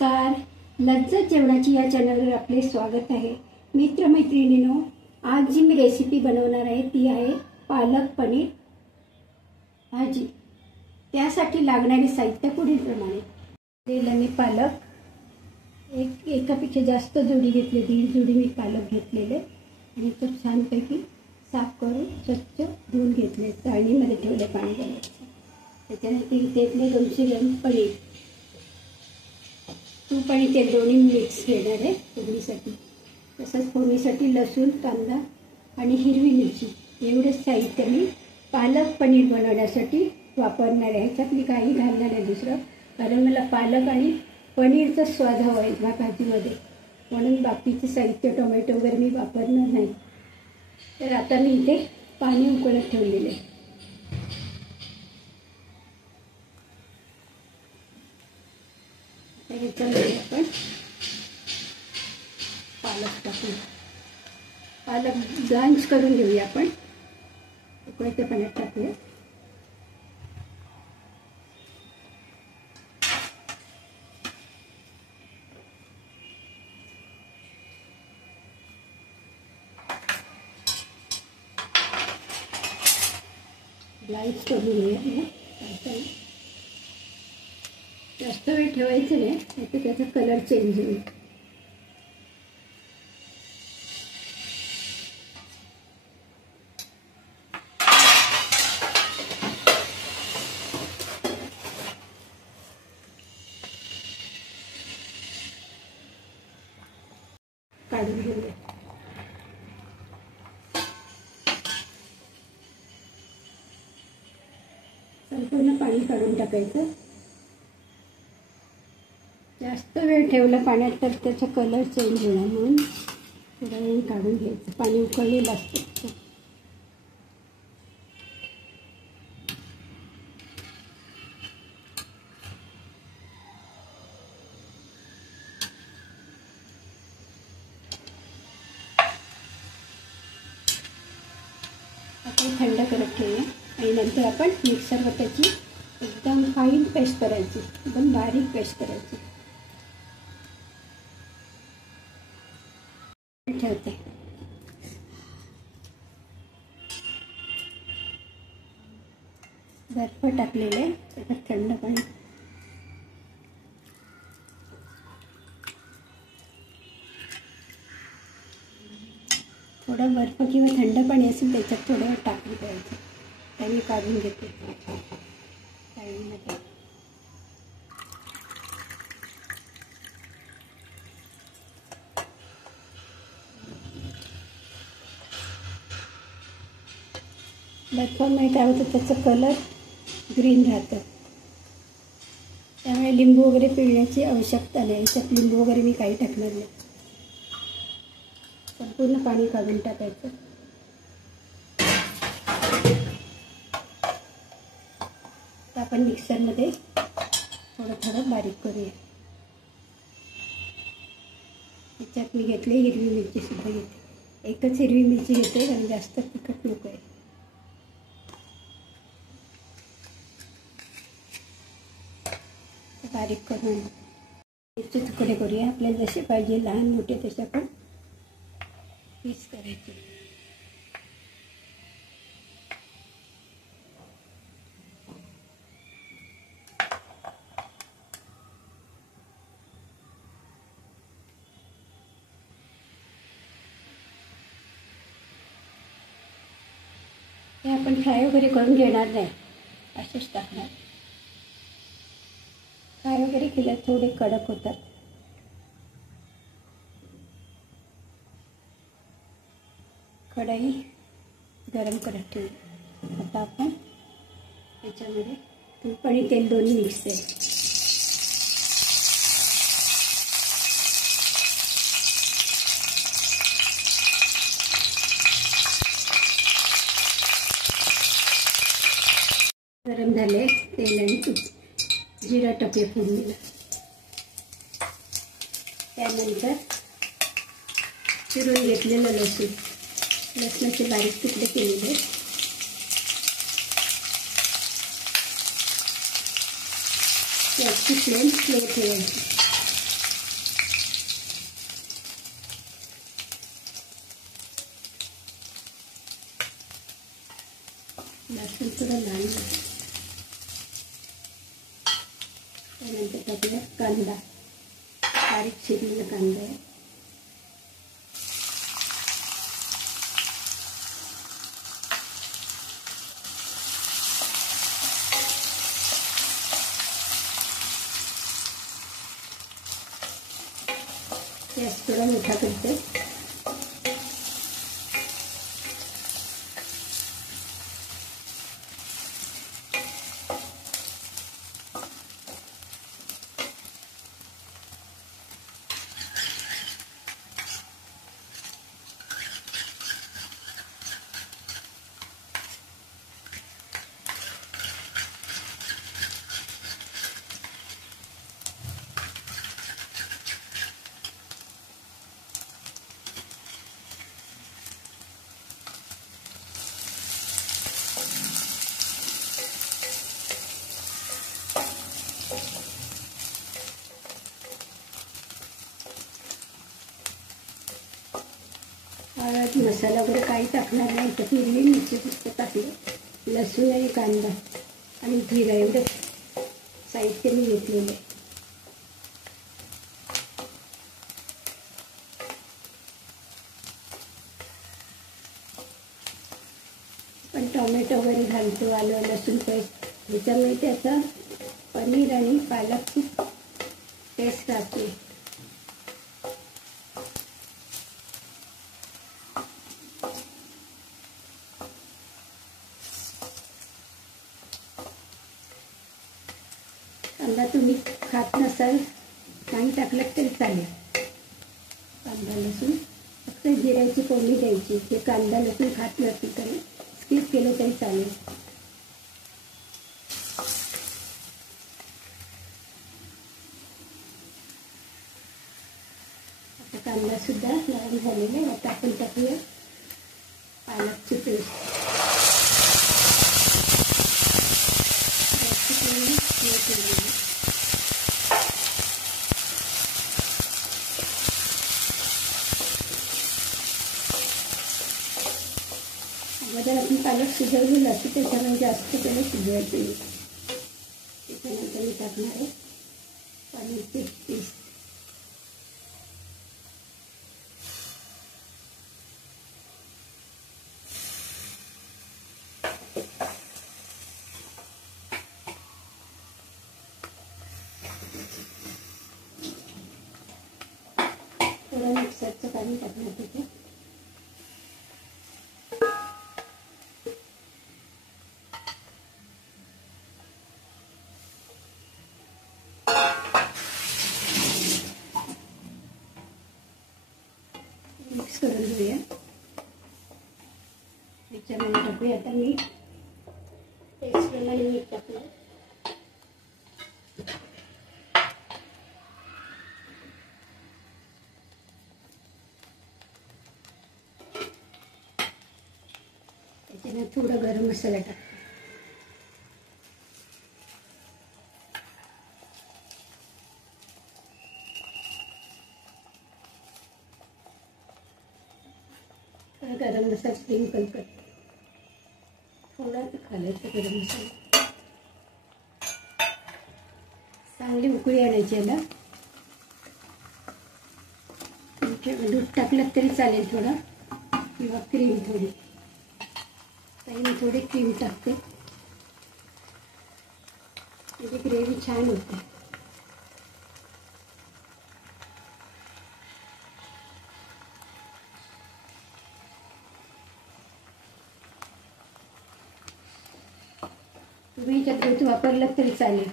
नमस्कार, लज्जत जेवणाची या चॅनलवर आपले स्वागत आहे. मित्रमैत्रिणींनो, आज जी मी रेसिपी बनवणार आहे ती आहे पालक पनीर भाजी. त्यासाठी लागणारे साहित्य पुढीलप्रमाणे. मी पालक एकापेक्षा जास्त जोडी घेतले, 1.5 जोडी मी पालक घेतलेले आणि तो छानपैकी साफ करून स्वच्छ धुवून घेतले. चाळणीमध्ये ठेवले पाणी घालायचं. त्याच्यानंतर त्यातले 200 ग्रॅम पनीर, तूप आणि तेल दोन्ही मिक्स घेणार आहे फोडणीसाठी. तसंच फोडणीसाठी लसूण, कांदा आणि हिरवी मिरची एवढेच साहित्य मी पालक पनीर बनवण्यासाठी वापरणार आहे. ह्याच्यात मी काही घालणार नाही दुसरं, कारण मला पालक आणि पनीरचा स्वाद हवा आहे ह्या भाजीमध्ये, म्हणून बाकीचे साहित्य टोमॅटो वगैरे मी वापरणार नाही. तर आता मी इथे पाणी उकळत ठेवलेले आहे. ह्याच्यामध्ये आपण पालक टाकू. पालक ब्लांच करून घेऊया. आपण उकळत्या पाण्यात टाकूया. ब्लांच करून घेऊया. जास्त वेळ ठेवायचं नाही, नाहीतर त्याचा कलर चेंज होईल. काढून घेऊया. संपूर्ण पाणी काढून टाकायचं. जास्त वेळ ठेवलं पाण्यात तर त्याचा कलर चेंज होणार, म्हणून थोडा वेळ काढून घ्यायचं. पाणी उकळलेलं असतं. आपण थंड करत ठेवूया आणि नंतर आपण मिक्सरवर त्याची एकदम फाईन पेस्ट करायची, एकदम बारीक पेस्ट करायची. ठेवते. बर्फ टाकलेले त्याच्यात थंड पाणी. थोडं बर्फ किंवा थंड पाणी असेल त्याच्यात थोडं टाकून द्यायचं. त्याने काढून घेते चाळणीमध्ये. बर्फामुळे काय होतं, त्याचं कलर ग्रीन राहतं. त्यामुळे लिंबू वगैरे पिळण्याची आवश्यकता नाही. याच्यात लिंबू वगैरे मी काही टाकणार नाही. संपूर्ण पाणी काढून टाकायचं. तर आपण मिक्सरमध्ये थोडं थोडं बारीक करूया. त्याच्यात मी घेतली हिरवी मिरची सुद्धा घेते. एकच हिरवी मिरची घेते कारण जास्त तिखट नको आहे. बारीक करून मिरची तुकडे करूया. आपल्याला जसे पाहिजे लहान मोठे तसे आपण पीस करायचे. हे आपण फ्राय वगैरे करून घेणार नाही, असेच टाकणार. फ्राय वगैरे केल्यात थोडे कडक होतात. कढई गरम करत ठेवू. आता आपण त्याच्यामध्ये तूप आणि तेल दोन्ही मिक्स आहे. गरम झाले तेल आणि तूप. जिरा टाकूया फोडणीला. त्यानंतर चिरून घेतलेलं लसणाचे बारीक तुकडे केलेले. गॅसची फ्लेम स्लो ठेवायची. थोडं लाल झालं. त्यानंतर टाकूया कांदा, बारीक चिरलेला कांदा आहे. गॅस थोडा मोठा करते. हळद मसाला वगैरे काही टाकणार नाही. तर हिरवी मिरची फक्त टाकली, लसूण आणि कांदा आणि जिरा एवढं साहित्य मी घेतलेलं आहे. पण टोमॅटो वगैरे घालतो, आलं लसूण पेस्ट, ह्याच्यामुळे त्याचा पनीर आणि पालकची टेस्ट राहते. कांदा तुम्ही खात नसाल नाही टाकलं तरी चालेल. कांदा लसूण फक्त जिऱ्याची फोडणी द्यायची. जे कांदा लसूण खात नसतील तरी स्किप केलं तरी चालेल. आता कांदा सुद्धा लाल झालेला आहे. आता आपण टाकूया पालकची पेस्ट. अगोदर आपण पालक शिजवलेलं असतं, त्याच्यामुळे जास्त त्याला शिजवायचं नाही. त्याच्यानंतर मी टाकणार आहे पनीरचे पीस. थोडं मिक्सरचं पाणी टाकणार त्याच्यात. मिक्स करून घेऊया. त्याच्यामध्ये टाकूया आता मीठ. टेस्टप्रमाणे मीठ टाकूया. त्याच्याने थोडा गरम मसाला टाक. गरम मसाला स्प्रिंकल करते. थोडा घालायचा गरम मसाला. चांगली उकळी आणायची याला. दूध टाकलं तरी चालेल थोडं, किंवा क्रीम थोडी. तरी मी थोडी क्रीम टाकते, म्हणजे ग्रेव्ही छान होते. तुम्ही याच्यात दूध वापरलं तरी चालेल.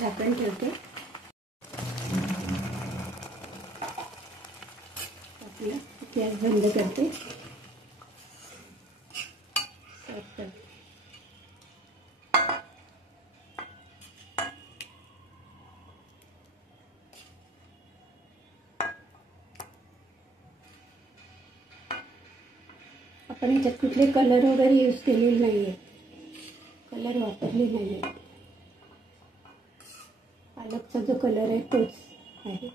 झाकण ठेवते. आपला गॅस बंद करते. आपण याच्यात कुठले कलर वगैरे यूज केलेले नाही आहे. कलर वापरले नाही आहे. पालकचा जो कलर आहे तोच आहे.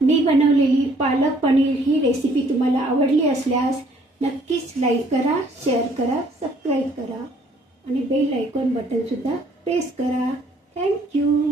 मी बनवलेली पालक पनीर ही रेसिपी तुम्हाला आवडली असल्यास नक्कीच लाईक करा, शेअर करा, सबस्क्राईब करा आणि बेल आयकॉन बटन सुद्धा प्रेस करा. थँक्यू.